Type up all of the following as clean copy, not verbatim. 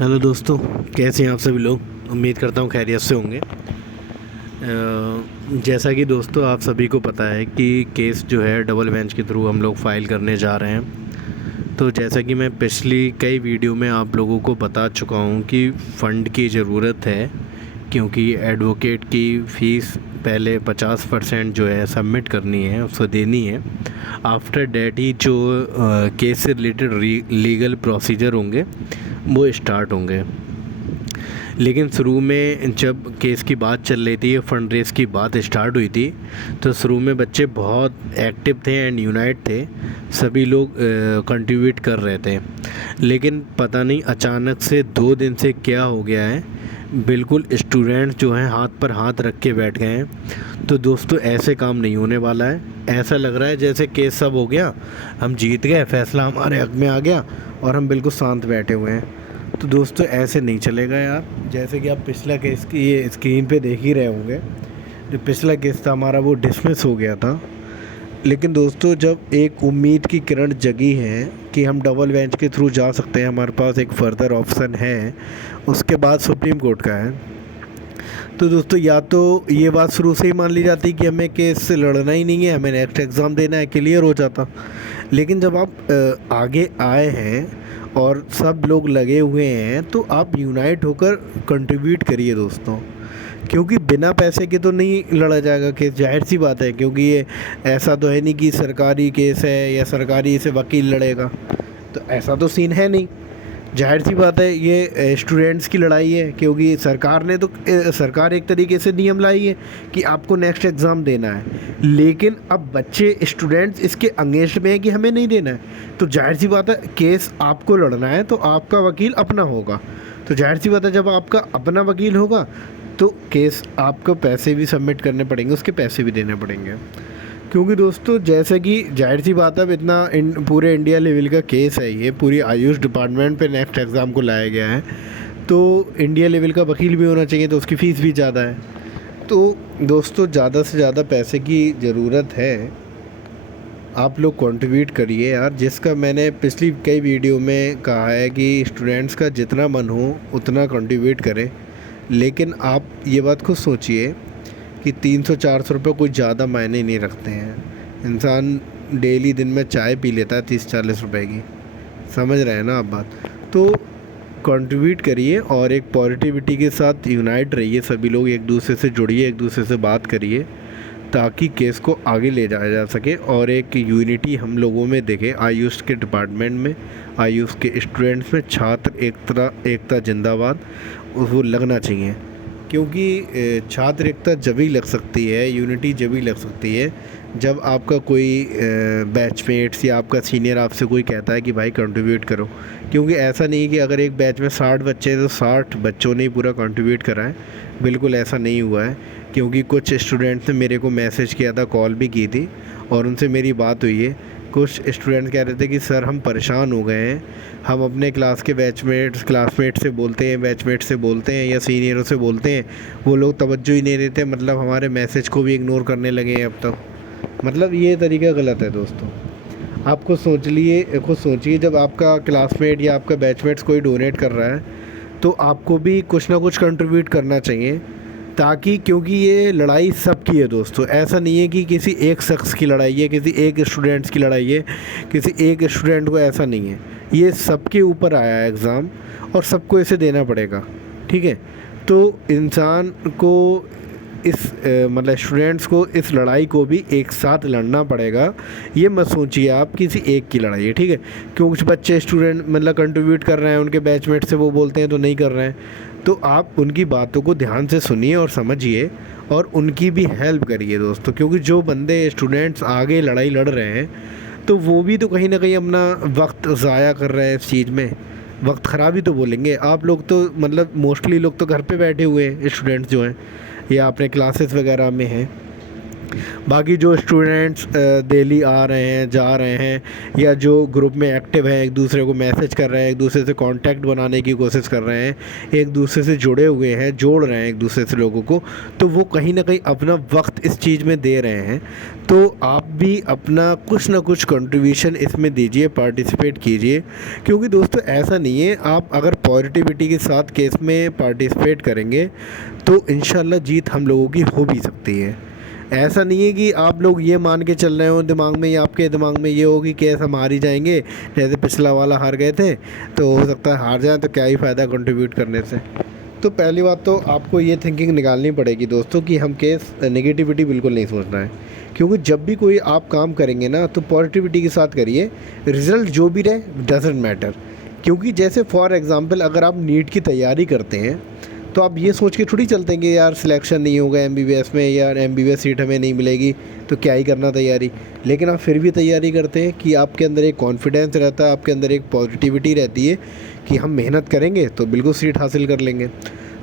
Hello दोस्तों, कैसे हैं आप सभी लोग। उम्मीद करता हूँ खैरियत से होंगे। जैसा कि दोस्तों आप सभी को पता है कि केस जो है डबल बेंच के थ्रू हम लोग फ़ाइल करने जा रहे हैं। तो जैसा कि मैं पिछली कई वीडियो में आप लोगों को बता चुका हूँ कि फ़ंड की ज़रूरत है, क्योंकि एडवोकेट की फ़ीस पहले 50% जो है सबमिट करनी है, उसको देनी है। आफ्टर डैट ही जो केस से रिलेटेड लीगल प्रोसीजर होंगे वो स्टार्ट होंगे। लेकिन शुरू में जब केस की बात चल रही थी, फ़ंड रेज़ की बात स्टार्ट हुई थी, तो शुरू में बच्चे बहुत एक्टिव थे एंड यूनाइट थे। सभी लोग कंट्रीब्यूट कर रहे थे। लेकिन पता नहीं अचानक से 2 दिन से क्या हो गया है, बिल्कुल स्टूडेंट्स जो हैं हाथ पर हाथ रख के बैठ गए हैं। तो दोस्तों ऐसे काम नहीं होने वाला है। ऐसा लग रहा है जैसे केस सब हो गया, हम जीत गए, फैसला हमारे हक में आ गया और हम बिल्कुल शांत बैठे हुए हैं। तो दोस्तों ऐसे नहीं चलेगा यार। जैसे कि आप पिछला केस की ये स्क्रीन पे देख ही रहे होंगे, जो पिछला केस था हमारा वो डिसमिस हो गया था। लेकिन दोस्तों जब एक उम्मीद की किरण जगी है कि हम डबल बेंच के थ्रू जा सकते हैं, हमारे पास एक फ़र्दर ऑप्शन है, उसके बाद सुप्रीम कोर्ट का है। तो दोस्तों या तो ये बात शुरू से ही मान ली जाती कि हमें केस से लड़ना ही नहीं है, हमें नेक्स्ट एग्ज़ाम देना है, क्लियर हो जाता। लेकिन जब आप आगे आए हैं और सब लोग लगे हुए हैं, तो आप यूनाइट होकर कंट्रीब्यूट करिए दोस्तों, क्योंकि बिना पैसे के तो नहीं लड़ा जाएगा केस, जाहिर सी बात है। क्योंकि ये ऐसा तो है नहीं कि सरकारी केस है या सरकारी से वकील लड़ेगा, तो ऐसा तो सीन है नहीं। जाहिर सी बात है ये स्टूडेंट्स की लड़ाई है, क्योंकि सरकार ने तो सरकार एक तरीके से नियम लाई है कि आपको नेक्स्ट एग्ज़ाम देना है। लेकिन अब बच्चे स्टूडेंट्स इसके अगेंस्ट में है कि हमें नहीं देना है। तो जाहिर सी बात है केस आपको लड़ना है तो आपका वकील अपना होगा। तो जाहिर सी बात है जब आपका अपना वकील होगा तो केस आपको पैसे भी सबमिट करने पड़ेंगे, उसके पैसे भी देने पड़ेंगे। क्योंकि दोस्तों जैसे कि जाहिर सी बात है, अब इतना पूरे इंडिया लेवल का केस है, ये पूरी आयुष डिपार्टमेंट पे नेक्स्ट एग्ज़ाम को लाया गया है, तो इंडिया लेवल का वकील भी होना चाहिए, तो उसकी फ़ीस भी ज़्यादा है। तो दोस्तों ज़्यादा से ज़्यादा पैसे की ज़रूरत है, आप लोग कंट्रीब्यूट करिए यार। जिसका मैंने पिछली कई वीडियो में कहा है कि स्टूडेंट्स का जितना मन हो उतना कंट्रीब्यूट करें। लेकिन आप ये बात खुद सोचिए कि 300-400 रुपये कोई ज़्यादा मायने नहीं रखते हैं। इंसान डेली दिन में चाय पी लेता है 30-40 रुपए की, समझ रहे हैं ना आप बात। तो कंट्रीब्यूट करिए और एक पॉजिटिविटी के साथ यूनाइट रहिए, सभी लोग एक दूसरे से जुड़िए, एक दूसरे से बात करिए, ताकि केस को आगे ले जाया जा सके और एक यूनिटी हम लोगों में दिखे। आयुष के डिपार्टमेंट में, आयुष के स्टूडेंट्स में छात्र एकता जिंदाबाद वो लगना चाहिए। क्योंकि छात्र एकता जब ही लग सकती है, यूनिटी जब ही लग सकती है जब आपका कोई बैचमेट्स या आपका सीनियर आपसे कोई कहता है कि भाई कंट्रीब्यूट करो। क्योंकि ऐसा नहीं है कि अगर एक बैच में 60 बच्चे हैं तो 60 बच्चों ने ही पूरा कंट्रीब्यूट करा है, बिल्कुल ऐसा नहीं हुआ है। क्योंकि कुछ स्टूडेंट्स ने मेरे को मैसेज किया था, कॉल भी की थी और उनसे मेरी बात हुई है। कुछ स्टूडेंट कह रहे थे कि सर हम परेशान हो गए हैं, हम अपने क्लास के क्लासमेट से बोलते हैं, बैचमेट से बोलते हैं या सीनियरों से बोलते हैं, वो लोग तवज्जो ही नहीं देते, मतलब हमारे मैसेज को भी इग्नोर करने लगे हैं अब तक। मतलब ये तरीका गलत है दोस्तों। आप खुद सोचिए जब आपका क्लासमेट या आपका बैचमेट्स कोई डोनेट कर रहा है तो आपको भी कुछ ना कुछ कंट्रीब्यूट करना चाहिए, ताकि क्योंकि ये लड़ाई सबकी है दोस्तों। ऐसा नहीं है कि किसी एक शख्स की लड़ाई है, किसी एक स्टूडेंट्स की लड़ाई है, किसी एक स्टूडेंट को, ऐसा नहीं है। ये सबके ऊपर आया है एग्ज़ाम और सबको इसे देना पड़ेगा, ठीक है। तो इंसान को मतलब स्टूडेंट्स को इस लड़ाई को भी एक साथ लड़ना पड़ेगा। ये मत सोचिए आप किसी एक की लड़ाई है, ठीक है। क्यों कुछ बच्चे स्टूडेंट मतलब कंट्रीब्यूट कर रहे हैं, उनके बैचमेट से वो बोलते हैं तो नहीं कर रहे हैं, तो आप उनकी बातों को ध्यान से सुनिए और समझिए और उनकी भी हेल्प करिए दोस्तों। क्योंकि जो बंदे स्टूडेंट्स आगे लड़ाई लड़ रहे हैं तो वो भी तो कहीं ना कहीं अपना वक्त ज़ाया कर रहे हैं इस चीज़ में। वक्त ख़राब ही तो बोलेंगे आप लोग, तो मतलब मोस्टली लोग तो घर पे बैठे हुए हैं, स्टूडेंट्स जो हैं या अपने क्लासेस वगैरह में हैं। बाकी जो स्टूडेंट्स डेली आ रहे हैं जा रहे हैं या जो ग्रुप में एक्टिव हैं, एक दूसरे को मैसेज कर रहे हैं, एक दूसरे से कांटेक्ट बनाने की कोशिश कर रहे हैं, एक दूसरे से जुड़े हुए हैं, जोड़ रहे हैं एक दूसरे से लोगों को, तो वो कहीं ना कहीं अपना वक्त इस चीज़ में दे रहे हैं। तो आप भी अपना कुछ ना कुछ कंट्रीब्यूशन इसमें दीजिए, पार्टिसिपेट कीजिए। क्योंकि दोस्तों ऐसा नहीं है, आप अगर पॉजिटिविटी के साथ केस में पार्टिसिपेट करेंगे तो इंशाल्लाह जीत हम लोगों की हो भी सकती है। ऐसा नहीं है कि आप लोग ये मान के चल रहे हो दिमाग में, या आपके दिमाग में ये हो कि केस हम हार ही जाएंगे, जैसे पिछला वाला हार गए थे तो हो सकता है हार जाए, तो क्या ही फ़ायदा कंट्रीब्यूट करने से। तो पहली बात तो आपको ये थिंकिंग निकालनी पड़ेगी दोस्तों कि हम केस नेगेटिविटी बिल्कुल नहीं सोचना है। क्योंकि जब भी कोई आप काम करेंगे ना तो पॉजिटिविटी के साथ करिए, रिज़ल्ट जो भी रहे डजेंट मैटर। क्योंकि जैसे फॉर एग्ज़ाम्पल अगर आप नीट की तैयारी करते हैं तो आप ये सोच के थोड़ी चलते हैं कि यार सिलेक्शन नहीं होगा एमबीबीएस में, या एमबीबीएस सीट हमें नहीं मिलेगी तो क्या ही करना तैयारी। लेकिन आप फिर भी तैयारी करते हैं कि आपके अंदर एक कॉन्फिडेंस रहता है, आपके अंदर एक पॉजिटिविटी रहती है कि हम मेहनत करेंगे तो बिल्कुल सीट हासिल कर लेंगे।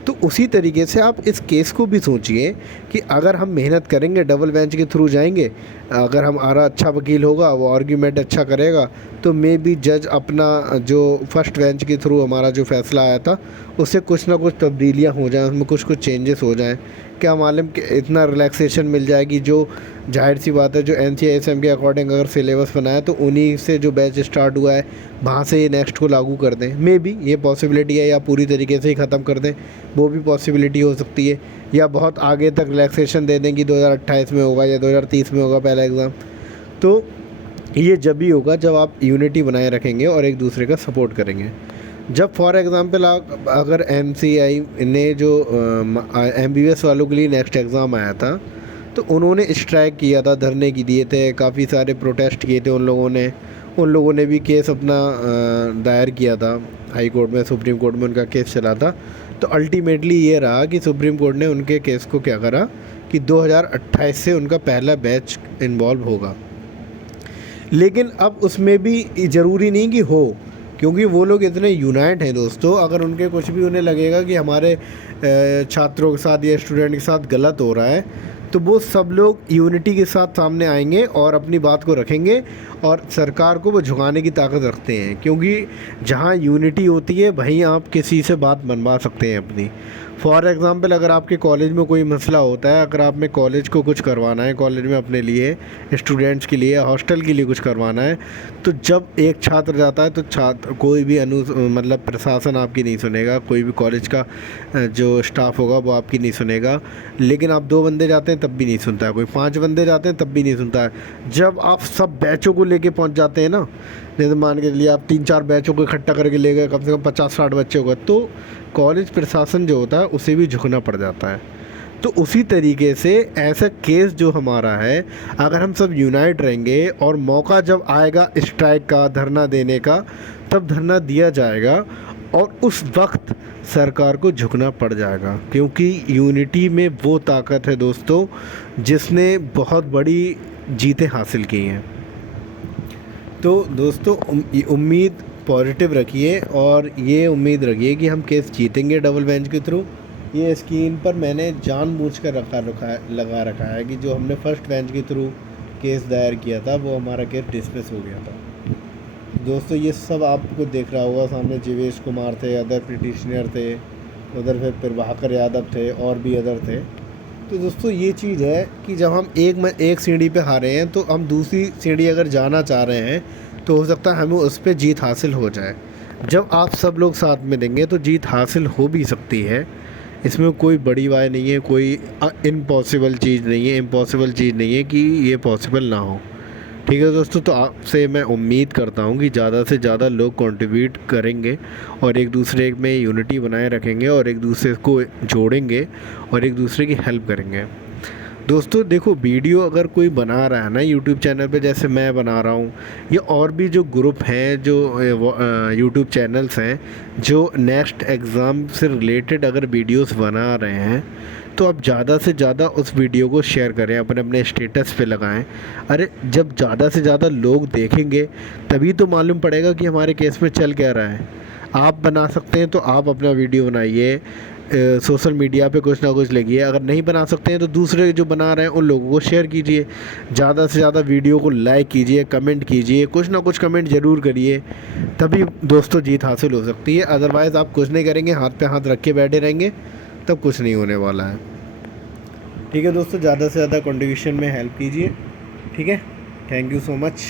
तो उसी तरीके से आप इस केस को भी सोचिए कि अगर हम मेहनत करेंगे, डबल बेंच के थ्रू जाएंगे, अगर हमारा अच्छा वकील होगा, वो आर्ग्यूमेंट अच्छा करेगा, तो मे बी जज अपना जो फर्स्ट बेंच के थ्रू हमारा जो फैसला आया था उससे कुछ ना कुछ तब्दीलियाँ हो जाएं, उसमें कुछ कुछ चेंजेस हो जाएं। क्या मालूम कि इतना रिलैक्सेशन मिल जाएगी, जो जाहिर सी बात है जो NCISM के अकॉर्डिंग अगर सिलेबस बनाया तो उन्हीं से जो बैच स्टार्ट हुआ है वहाँ से ये नेक्स्ट को लागू कर दें। मे बी ये पॉसिबिलिटी है, या पूरी तरीके से ही ख़त्म कर दें, वो भी पॉसिबिलिटी हो सकती है, या बहुत आगे तक रिलैक्सेशन दे दें कि 2028 में होगा या 2030 में होगा पहला एग्ज़ाम। तो ये जब भी होगा जब आप यूनिटी बनाए रखेंगे और एक दूसरे का सपोर्ट करेंगे। जब फॉर एग्ज़ाम्पल आप अगर MCI ने जो MBBS वालों के लिए नेक्स्ट एग्ज़ाम आया था तो उन्होंने स्ट्राइक किया था, धरने की दिए थे, काफ़ी सारे प्रोटेस्ट किए थे उन लोगों ने भी केस अपना दायर किया था हाई कोर्ट में, सुप्रीम कोर्ट में उनका केस चला था। तो अल्टीमेटली ये रहा कि सुप्रीम कोर्ट ने उनके केस को क्या करा कि 2028 से उनका पहला बैच इन्वॉल्व होगा। लेकिन अब उसमें भी ज़रूरी नहीं कि हो, क्योंकि वो लोग इतने यूनाइट हैं दोस्तों, अगर उनके कुछ भी उन्हें लगेगा कि हमारे छात्रों के साथ या स्टूडेंट के साथ गलत हो रहा है तो वो सब लोग यूनिटी के साथ सामने आएंगे और अपनी बात को रखेंगे, और सरकार को वो झुकाने की ताकत रखते हैं। क्योंकि जहाँ यूनिटी होती है वहीं आप किसी से बात मनवा सकते हैं अपनी। फॉर एग्ज़ाम्पल अगर आपके कॉलेज में कोई मसला होता है, अगर आप में कॉलेज को कुछ करवाना है, कॉलेज में अपने लिए स्टूडेंट्स के लिए हॉस्टल के लिए कुछ करवाना है, तो जब एक छात्र जाता है तो छात्र कोई भी मतलब प्रशासन आपकी नहीं सुनेगा, कोई भी कॉलेज का जो स्टाफ होगा वो आपकी नहीं सुनेगा। लेकिन आप 2 बंदे जाते हैं तब भी नहीं सुनता है, कोई 5 बंदे जाते हैं तब भी नहीं सुनता है। जब आप सब बैचों को लेके पहुंच जाते हैं ना, जैसे मान के लिए आप 3-4 बैचों को इकट्ठा करके ले गए, कम से कम 50-60 बच्चों को, तो कॉलेज प्रशासन जो होता है उसे भी झुकना पड़ जाता है। तो उसी तरीके से ऐसा केस जो हमारा है, अगर हम सब यूनाइट रहेंगे और मौका जब आएगा स्ट्राइक का, धरना देने का, तब धरना दिया जाएगा और उस वक्त सरकार को झुकना पड़ जाएगा। क्योंकि यूनिटी में वो ताकत है दोस्तों जिसने बहुत बड़ी जीतें हासिल की हैं। तो दोस्तों उम्मीद पॉजिटिव रखिए और ये उम्मीद रखिए कि हम केस जीतेंगे डबल बेंच के थ्रू। ये स्क्रीन पर मैंने जानबूझकर लगा रखा है कि जो हमने फर्स्ट बेंच के थ्रू केस दायर किया था वो हमारा केस डिसमिस हो गया था। दोस्तों ये सब आपको देख रहा होगा, सामने जीवेश कुमार थे, अदर पिटिशनर थे, उधर फिर प्रभाकर यादव थे और भी अदर थे। तो दोस्तों ये चीज़ है कि जब हम एक सीढ़ी पे हारे हैं तो हम दूसरी सीढ़ी अगर जाना चाह रहे हैं तो हो सकता है हमें उस पर जीत हासिल हो जाए। जब आप सब लोग साथ में देंगे तो जीत हासिल हो भी सकती है, इसमें कोई बड़ी बात नहीं है, कोई इम्पॉसिबल चीज़ नहीं है, इम्पॉसिबल चीज़ नहीं है कि ये पॉसिबल ना हो। ठीक है दोस्तों, तो आपसे मैं उम्मीद करता हूँ कि ज़्यादा से ज़्यादा लोग कंट्रीब्यूट करेंगे और एक दूसरे में यूनिटी बनाए रखेंगे और एक दूसरे को जोड़ेंगे और एक दूसरे की हेल्प करेंगे। दोस्तों देखो, वीडियो अगर कोई बना रहा है ना यूट्यूब चैनल पे, जैसे मैं बना रहा हूँ, या और भी जो ग्रुप हैं, जो यूट्यूब चैनल्स हैं जो नेक्स्ट एग्ज़ाम से रिलेटेड अगर वीडियोस बना रहे हैं, तो आप ज़्यादा से ज़्यादा उस वीडियो को शेयर करें, अपने अपने स्टेटस पे लगाएं। अरे जब ज़्यादा से ज़्यादा लोग देखेंगे तभी तो मालूम पड़ेगा कि हमारे केस में चल क्या रहा है। आप बना सकते हैं तो आप अपना वीडियो बनाइए, सोशल मीडिया पे कुछ ना कुछ लगिए। अगर नहीं बना सकते हैं तो दूसरे जो बना रहे हैं उन लोगों को शेयर कीजिए, ज़्यादा से ज़्यादा वीडियो को लाइक कीजिए, कमेंट कीजिए, कुछ ना कुछ कमेंट ज़रूर करिए, तभी दोस्तों जीत हासिल हो सकती है। अदरवाइज़ आप कुछ नहीं करेंगे, हाथ पे हाथ रख के बैठे रहेंगे, तब कुछ नहीं होने वाला है। ठीक है दोस्तों, ज़्यादा से ज़्यादा कंट्रीब्यूशन में हेल्प कीजिए। ठीक है, थैंक यू सो मच।